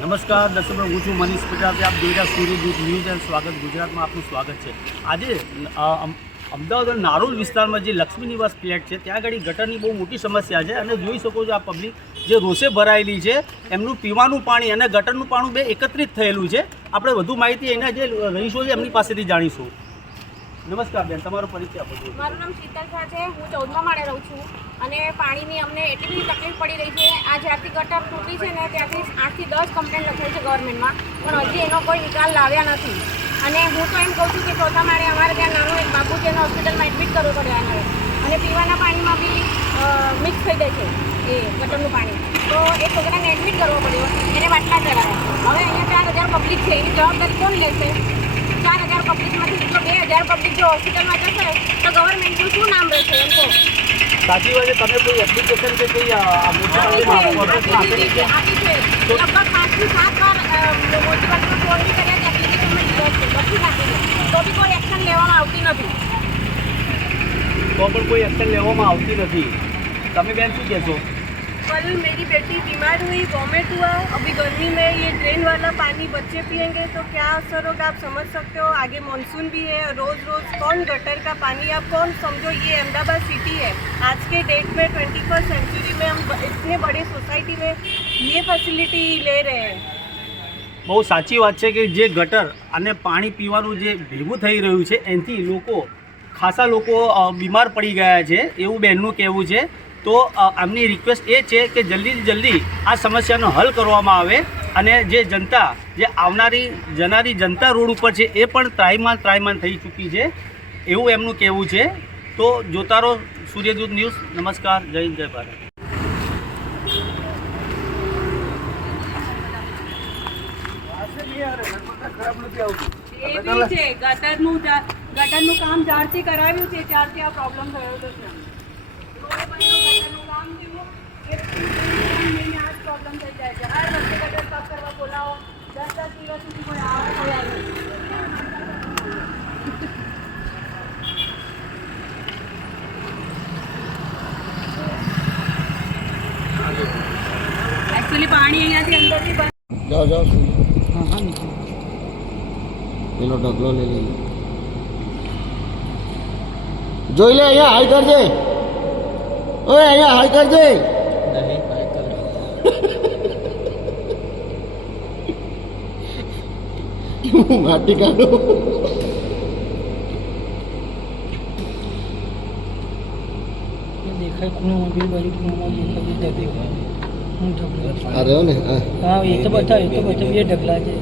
નમસ્કાર, દર્શક હું છું મનીષ પ્રજાપતિ આપ જોઈ રહ્યા સૂર્યદૂત ન્યૂઝ એન્ડ સ્વાગત ગુજરાતમાં આપનું સ્વાગત છે. આજે અમદાવાદ નારોલ વિસ્તારમાં જે લક્ષ્મી નિવાસ ફ્લેટ છે, ત્યાં આગળ ગટરની બહુ મોટી સમસ્યા છે અને જોઈ શકો છો આ પબ્લિક જે રોષે ભરાયેલી છે, એમનું પીવાનું પાણી અને ગટરનું પાણી બે એકત્રિત થયેલું છે. આપણે વધુ માહિતી એના જે રહીશો છે એમની પાસેથી જાણીશું. નમસ્કાર બેન, તમારો પરિચય આપો મારું નામ શીતલ શાહ છે, હું ચૌદમા માળે રહું છું અને પાણીની અમને એટલી બધી તકલીફ પડી રહી છે. આ જ્યારથી ગટર તૂટી છે ને ત્યાંથી આઠથી દસ કમ્પ્લેન લખાઈ છે ગવર્મેન્ટમાં પણ હજી એનો કોઈ નિકાલ લાવ્યા નથી. અને હું તો એમ કહું છું કે ચોથા માળે અમારે ત્યાં નાનો એક બાબુ છે, એને હોસ્પિટલમાં એડમિટ કરવો પડે આને અને પીવાના પાણીમાં બી મિક્સ થઈ જાય છે એ ગટરનું પાણી. તો એ છોકરાને એડમિટ કરવો પડ્યો, એને બાટલા ચડાવ્યા. હવે અહીંયા ચાર હજાર પબ્લિક છે, એની જવાબદારી કોણ લેશે ચાર હજાર પબ્લિકમાંથી જો બે હજાર પબ્લિક જો હોસ્પિટલમાં જશે તો ગવર્મેન્ટનું શું નામ રહેશે એમ કહો? સાચી વાત તમે કોઈ એપ્લિકેશન કે કોઈ આપી છે લગભગ પાંચથી સાત વાર મોટી વાત બી કર્યા એપ્લિકેશનમાં લીધો છે લખી નાખીને તો બી કોઈ એક્શન લેવામાં આવતી નથી. તો પણ કોઈ એક્શન લેવામાં આવતી નથી. તમે બેન શું કહેશો? कल मेरी बेटी बीमार हुई वॉमिट हुआ अभी गर्मी में ये ड्रेन वाला पानी बच्चे पियेंगे तो क्या असर होगा आप समझ सकते हो आगे मानसून भी है रोज़ रोज़ कौन गटर का पानी आप कौन समझो ये अहमदाबाद सिटी है आज के डेट में ट्वेंटी फर्स्ट सेंचुरी में हम ब- इतने बड़े सोसाइटी में ये फैसिलिटी ले रहे हैं બહુ સાચી વાત છે કે જે ગટર અને પાણી પીવાનું જે ભેગું થઈ રહ્યું છે એનાથી લોકો ખાસા લોકો અ, બીમાર પડી ગયા છે એવું બહેનનું કહેવું છે તો આમની રિક્વેસ્ટ એ છે કે જલ્દીથી જલ્દી આ સમસ્યાનો હલ કરવામાં આવે અને જે જનતા, જે આવનારી, જનારી જનતા રોડ ઉપર છે એ પણ ત્રાયમાન ત્રાયમાન થઈ ચૂકી છે. એવું એમનું કહેવું છે. તો જોતા રહો સૂર્યદૂત ન્યૂઝ. નમસ્કાર. જય જય ભારત. ગટરનું કામ જ્યારથી કરાવ્યું છે, ત્યારથી આ પ્રોબ્લેમ થયો હતો બન્યો, ગટરનું કામ થયું, એ ત્રણ મહિને આ પ્રોબ્લેમ થઈ જાય છે હર વખતે ગટર સાફ કરવા બોલાવો દસ દસ દિવસ સુધી કોઈ આવે કોઈ આવે એકચ્યુઅલી પાણી અહીંયાથી અંદરથી બંધ જાઓ જાઓ શું પેલો ઢગલો લઈ લઈએ જોઈ લે અહીંયા હાઈ કરજે ઓય અહીંયા હાઈ કરજે. હું માટી કાઢું. દેખાય ખૂણામાં બે બાજુ ખૂણામાં દેખાય હું ઢગલા. આ ને? હા. હા એ તો બતાવ એ તો બતાવ એ ઢગલા છે.